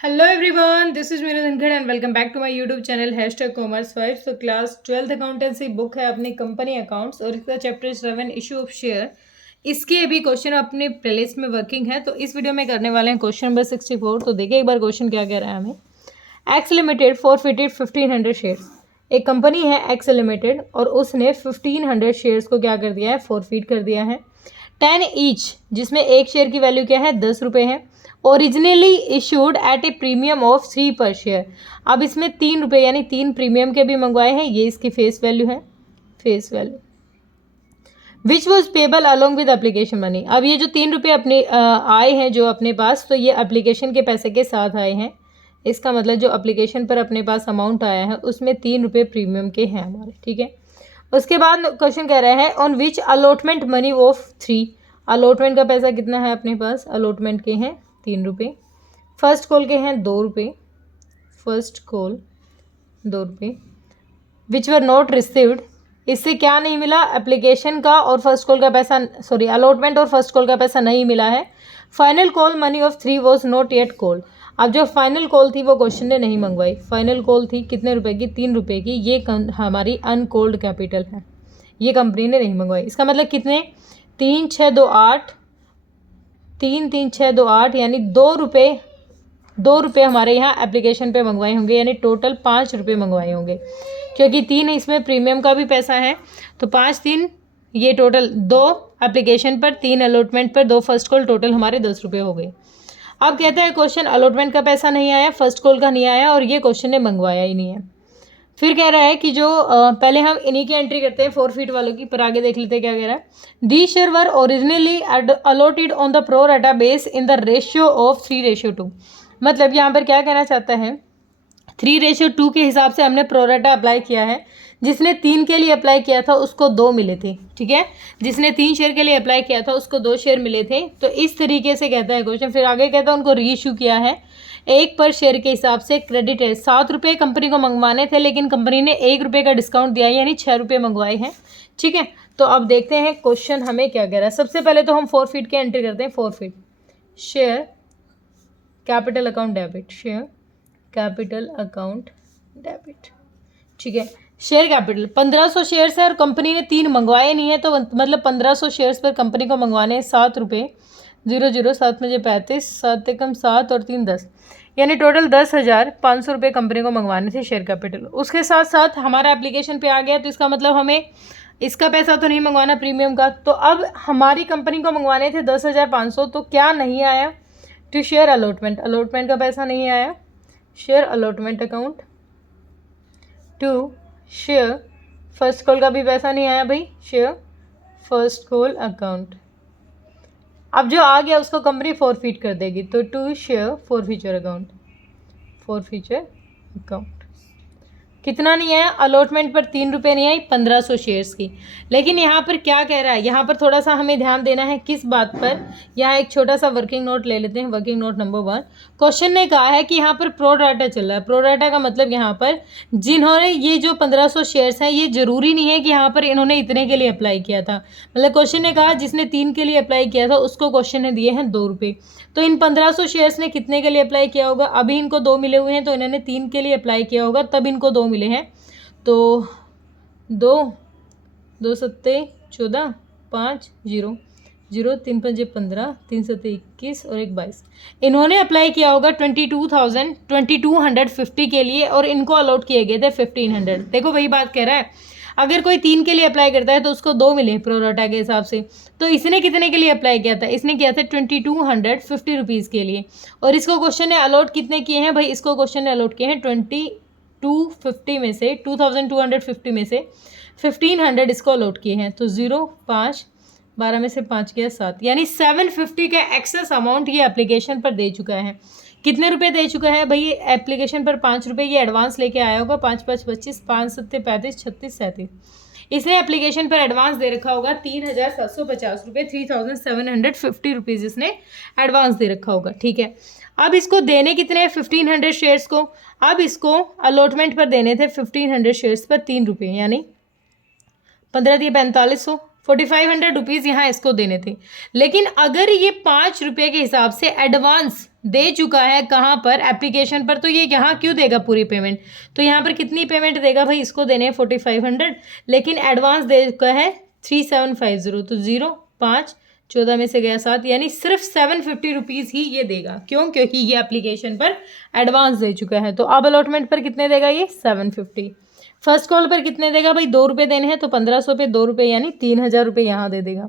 Hello everyone, this is Meera Dhankad and welcome back to my YouTube channel #commerce5। तो class 12th accountancy book है अपनी company accounts और इसका chapter 7 issue of share. इसके अभी question अपने playlist में वर्किंग है, तो इस वीडियो में करने वाले हैं क्वेश्चन नंबर 64। तो देखिए एक बार क्वेश्चन क्या कह रहा है हमें। X limited forfeited 1500 shares. एक कंपनी है एक्स लिमिटेड और उसने 1500 शेयर्स को क्या कर दिया है, फॉरफिट कर दिया है। 10 ईच, जिसमें एक शेयर की वैल्यू क्या है, 10 रुपये है। Originally issued at A premium of 3 पर शेयर। अब इसमें 3 रुपये यानी 3 प्रीमियम के भी मंगवाए हैं, ये इसकी फेस वैल्यू है, face value which was payable along with application money. अब ये जो 3 रुपये अपने आए हैं जो अपने पास, तो ये एप्लीकेशन के पैसे के साथ आए हैं। इसका मतलब जो एप्लीकेशन पर अपने पास अमाउंट आया है उसमें 3 रुपये प्रीमियम के हैं हमारे, ठीक है। उसके बाद क्वेश्चन कह रहा है on which allotment money of 3। Allotment का पैसा कितना है अपने पास, अलॉटमेंट के हैं 3 रुपये। फर्स्ट कॉल के हैं 2 रुपये, फर्स्ट कॉल 2 रुपये। विच वर नॉट रिसीव्ड, इससे क्या नहीं मिला, एप्लीकेशन का और फर्स्ट कॉल का पैसा, सॉरी अलॉटमेंट और फर्स्ट कॉल का पैसा नहीं मिला है। Final call money of 3 was not yet called. अब जो फाइनल कॉल थी वो क्वेश्चन ने नहीं मंगवाई। फाइनल कॉल थी कितने रुपए की, 3 रुपये की। ये हमारी अनकॉल्ड कैपिटल है, ये कंपनी ने नहीं मंगवाई। इसका मतलब कितने, 3 6 2 8, 3 3 6 2 8 यानी 2 रुपये हमारे यहाँ एप्लीकेशन पे मंगवाए होंगे, यानी टोटल 5 रुपये मंगवाए होंगे, क्योंकि 3 इसमें प्रीमियम का भी पैसा है। तो 5 3 ये टोटल 2 एप्लीकेशन पर, 3 अलॉटमेंट पर, 2 फर्स्ट कॉल, टोटल हमारे 10 रुपये हो गए। अब कहता है क्वेश्चन अलॉटमेंट का पैसा नहीं आया, फर्स्ट कॉल का नहीं आया और ये क्वेश्चन ने मंगवाया ही नहीं है। फिर कह रहा है कि जो पहले हम इन्हीं की एंट्री करते हैं फॉरफिट वालों की, पर आगे देख लेते हैं क्या कह रहा है। The share were originally allotted on the pro rata basis in the ratio of 3:2। मतलब यहाँ पर क्या कहना चाहता है, 3:2 के हिसाब से हमने प्रोरेटा अप्लाई किया है। जिसने 3 के लिए अप्लाई किया था उसको 2 मिले थे, ठीक है। जिसने 3 शेयर के लिए अप्लाई किया था उसको 2 शेयर मिले थे। तो इस तरीके से कहता है क्वेश्चन। फिर आगे कहता है उनको री इशू किया है 1 पर शेयर के हिसाब से। क्रेडिट है 7 रुपये कंपनी को मंगवाने थे, लेकिन कंपनी ने 1 रुपये का डिस्काउंट दिया, यानी 6 रुपये मंगवाए हैं, ठीक है। तो अब देखते हैं क्वेश्चन हमें क्या कह रहा है। सबसे पहले तो हम फॉरफिट के एंट्री करते हैं। Forfeit share capital account debit, share capital account debit, ठीक है। शेयर कैपिटल 1500 शेयर्स है और कंपनी ने 3 मंगवाए नहीं है, तो मतलब 1500 शेयर्स पर कंपनी को मंगवाने हैं 7 रुपये, 00 7 मुझे 35, 7 कम 7 और 3 10, यानी टोटल 10,500 रुपये कंपनी को मंगवाने थे शेयर कैपिटल। उसके साथ साथ हमारा एप्लीकेशन पे आ गया, तो इसका मतलब हमें इसका पैसा तो नहीं मंगवाना प्रीमियम का। तो अब हमारी कंपनी को मंगवाने थे 10,500, तो क्या नहीं आया, टू शेयर अलॉटमेंट, अलॉटमेंट का पैसा नहीं आया, share allotment account. To share first call का भी पैसा नहीं आया भाई, शेयर फर्स्ट कॉल अकाउंट। अब जो आ गया उसको कंपनी फॉरफिट कर देगी, तो to share forfeiture account, forfeiture account. कितना नहीं आया, अलॉटमेंट पर 3 रुपये नहीं आई, 1500 शेयर्स की। लेकिन यहाँ पर क्या कह रहा है, यहाँ पर थोड़ा सा हमें ध्यान देना है किस बात पर। यहाँ एक छोटा सा वर्किंग नोट ले लेते हैं, वर्किंग नोट नंबर 1। क्वेश्चन ने कहा है कि यहाँ पर प्रो डाटा चल रहा है। प्रो डाटा का मतलब यहाँ पर जिन्होंने ये जो 1500 शेयर्स हैं, ये जरूरी नहीं है कि यहाँ पर इन्होंने इतने के लिए अप्लाई किया था। मतलब क्वेश्चन ने कहा जिसने 3 के लिए अप्लाई किया था उसको क्वेश्चन ने दिए हैं 2 रुपये। तो इन 1500 शेयर्स ने कितने के लिए अप्लाई किया होगा, अभी इनको 2 मिले हुए हैं, तो इन्होंने 3 के लिए अप्लाई किया होगा, तब इनको 2 मिले हैं। तो 2 2 सत्ते 14, 5 0 0, 3 पंजे 15, 3 सत्ते 21 और 1 22। इन्होंने अप्लाई किया होगा 2250 के लिए और इनको अलॉट किए गए थे 1500। देखो वही बात कह रहा है, अगर कोई 3 के लिए अप्लाई करता है तो उसको 2 मिले प्रोराटा के हिसाब से। तो इसने कितने के लिए अप्लाई किया था, इसने किया था 2250 रुपीज़ के लिए। और इसको क्वेश्चन ने अलॉट कितने किए हैं भाई, इसको क्वेश्चन ने अलॉट किए हैं 2250 में से, 2250 में से 1500 इसको अलॉट किए हैं। तो 0 5 12 में से 5 गया 7, यानी 750 का एक्सेस अमाउंट ये एप्लीकेशन पर दे चुका है। कितने रुपए दे चुका है भाई, एप्लीकेशन पर 5 रुपये ये एडवांस लेके आया होगा। 5 5 25, 5 7 35, 36 37। इसने एप्लीकेशन पर एडवांस दे रखा होगा 3,750 रुपये, 3,750 रुपीज़ इसने एडवांस दे रखा होगा, ठीक है। अब इसको देने कितने, 1500 शेयर्स को। अब इसको अलॉटमेंट पर देने थे 1500 शेयर्स पर 3 रुपये, यानी 15 दिए 4500, 4500 रुपीज़ यहाँ इसको देने थे। लेकिन अगर ये 5 रुपये के हिसाब से एडवांस दे चुका है कहाँ पर, एप्लीकेशन पर, तो ये यहाँ क्यों देगा पूरी पेमेंट, तो यहाँ पर कितनी पेमेंट देगा भाई, इसको देने हैं 4500, लेकिन एडवांस दे चुका है 3750, तो 0 5 14 में से गया 7, यानी सिर्फ 750 रुपीज़ ही ये देगा। क्यों? क्योंकि ये एप्लीकेशन पर एडवांस दे चुका है। तो अब अलॉटमेंट पर कितने देगा ये, 750। फर्स्ट कॉल पर कितने देगा भाई, 2 रुपये देने हैं, तो 1500 पे 2 रुपये यानी 3000 रुपये यहाँ दे देगा।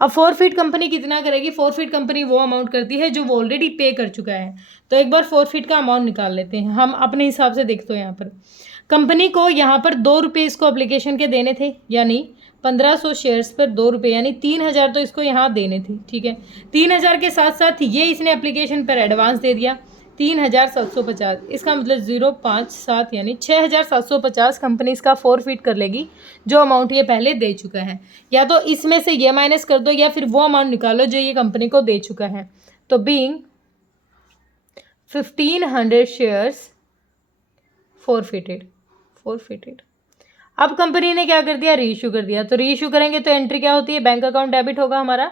अब फोरफिट कंपनी कितना करेगी, फोरफिट कंपनी वो अमाउंट करती है जो वो ऑलरेडी पे कर चुका है। तो एक बार फोरफिट का अमाउंट निकाल लेते हैं हम अपने हिसाब से। देखते हो यहाँ पर कंपनी को यहाँ पर 2 रुपये इसको एप्लीकेशन के देने थे, यानी 1500 शेयर्स पर 2 रुपये, यानी 3000 तो इसको यहाँ देने थे। ठीक है, 3000 के साथ साथ ये इसने एप्लीकेशन पर एडवांस दे दिया 3750, इसका मतलब 057 यानी 6750 कंपनी इसका फोरफिट कर लेगी जो अमाउंट ये पहले दे चुका है। या तो इसमें से ये माइनस कर दो या फिर वो अमाउंट निकालो जो ये कंपनी को दे चुका है। तो बीइंग 1500 शेयर्स फोरफिटेड। अब कंपनी ने क्या कर दिया, रीइश्यू कर दिया। तो रीइश्यू करेंगे तो एंट्री क्या होती है, बैंक अकाउंट डेबिट होगा हमारा,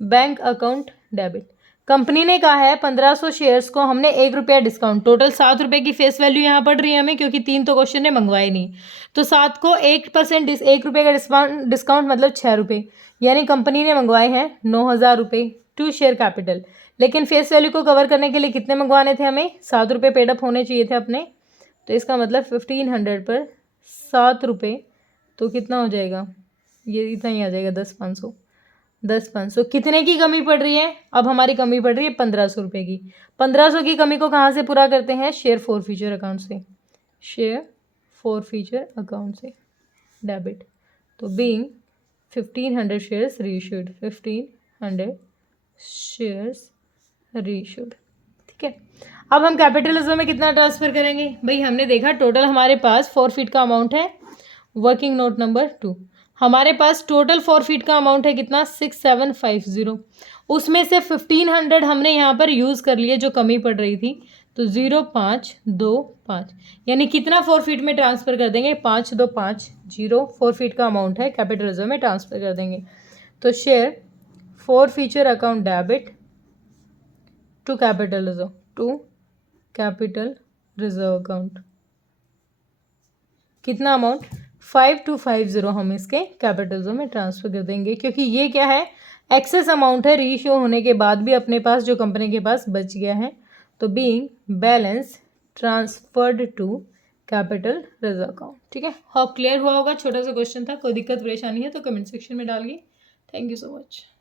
बैंक अकाउंट डेबिट। कंपनी ने कहा है 1500 शेयर्स को हमने 1 रुपया डिस्काउंट, टोटल 7 रुपये की फेस वैल्यू यहाँ पड़ रही है हमें, क्योंकि 3 तो क्वेश्चन ने मंगवाए नहीं। तो 7 को 1% 1 रुपये का डिस्काउंट मतलब 6 रुपये, यानी कंपनी ने मंगवाए हैं 9000 रुपये टू शेयर कैपिटल। लेकिन फेस वैल्यू को कवर करने के लिए कितने मंगवाने थे हमें, 7 रुपये पेडअप होने चाहिए थे अपने। तो इसका मतलब 1500 पर 7 रुपये, तो कितना हो जाएगा, ये इतना ही आ जाएगा, 10,500 कितने की कमी पड़ रही है, अब हमारी कमी पड़ रही है 1500 रुपये की। 1500 की कमी को कहाँ से पूरा करते हैं, शेयर फोरफीचर अकाउंट से, शेयर फोरफीचर अकाउंट से डेबिट। तो being 1500 shares reissued, 1500 shares reissued. ठीक है, अब हम कैपिटलिज्म में कितना ट्रांसफर करेंगे भाई, हमने देखा टोटल हमारे पास फोरफिट का अमाउंट है, वर्किंग नोट नंबर 2, हमारे पास टोटल फोरफिट का अमाउंट है कितना, 6750। उसमें से 1500 हमने यहाँ पर यूज़ कर लिए जो कमी पड़ रही थी, तो 0525, यानी कितना फोरफिट में ट्रांसफ़र कर देंगे, 5250 फोरफिट का अमाउंट है, कैपिटलिज्म में ट्रांसफ़र कर देंगे। तो share forfeiture account debit to capitalism, to capital reserve account, कितना अमाउंट, 5250 हम इसके कैपिटलिज्म में ट्रांसफ़र कर देंगे, क्योंकि ये क्या है, एक्सेस अमाउंट है, रीइश्यू होने के बाद भी अपने पास जो कंपनी के पास बच गया है। तो being balance transferred to capital reserve account. ठीक है, होप क्लियर हुआ होगा, छोटा सा क्वेश्चन था, कोई दिक्कत परेशानी है तो कमेंट सेक्शन में डालिए। Thank you so much.